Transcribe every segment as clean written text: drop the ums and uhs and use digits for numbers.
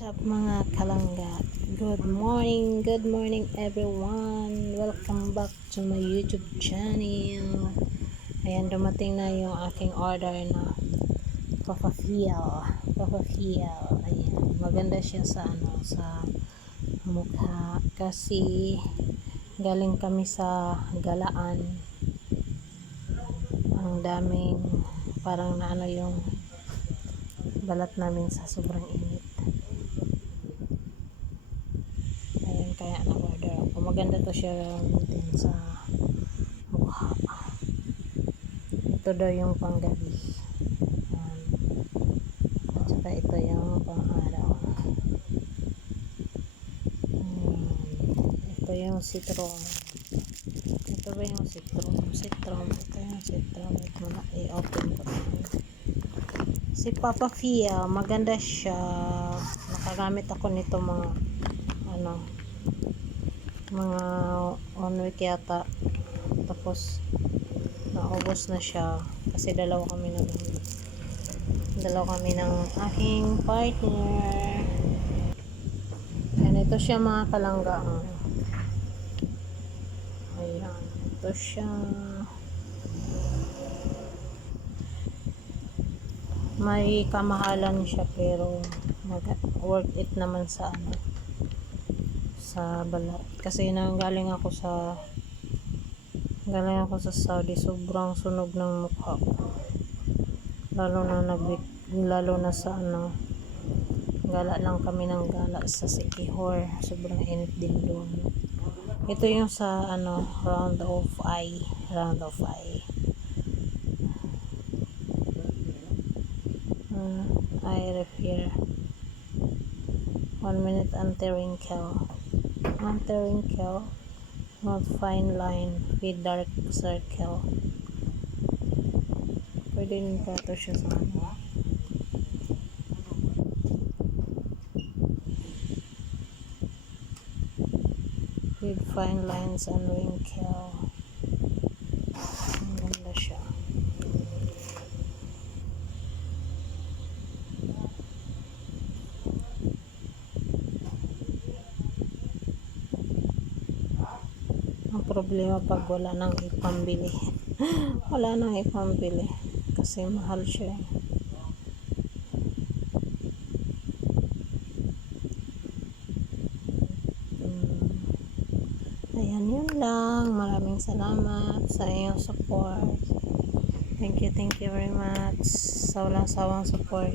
What's up mga kalangga? Good morning everyone. Welcome back to my YouTube channel. Ayan, dumating na yung aking order na Papafeel. Ayan, maganda siya sa sa mukha kasi galing kami sa galaan. Ang daming parang na yung balat namin sa sobrang init. Ayan, kaya na-order ako. Maganda to siya din sa mukha. Ito daw yung panggabi. Ayan. At saka ito yung pang-araw. Ito yung citron. Ito ba yung citron? Ito yung citron. Ito na i-open ko. Si Papafeel, maganda siya. Nakagamit ako nito mga mga 1 week yata, tapos naubos na siya kasi dalawa kami ng aking partner. Ito siya mga kalangga. Ayan, ito siya. May kamahalan siya pero worth it naman sa sa balat kasi galing ako sa Saudi. Sobrang sunog ng mukha, lalo na sa gala lang kami ng gala sa Sikihor. Sobrang init din doon. Ito yung sa round of eye eye repair, 1 minute anti-wrinkle, not fine line with dark circle. Pwede din pa ito siya sa with fine lines and wrinkle. Ang ganda siya. Ang problema pag wala nang ipambili wala nang ipambili kasi mahal siya. Ayan, yun lang. Maraming salamat sa iyong support. Thank you very much sa walang sawang support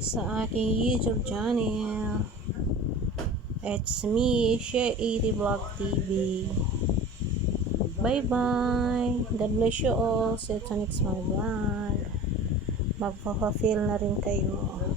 sa aking YouTube channel. It's me, Share80 Vlog TV. Bye-bye. God bless you all. See you to next my vlog. Magpapafeel na rin kayo.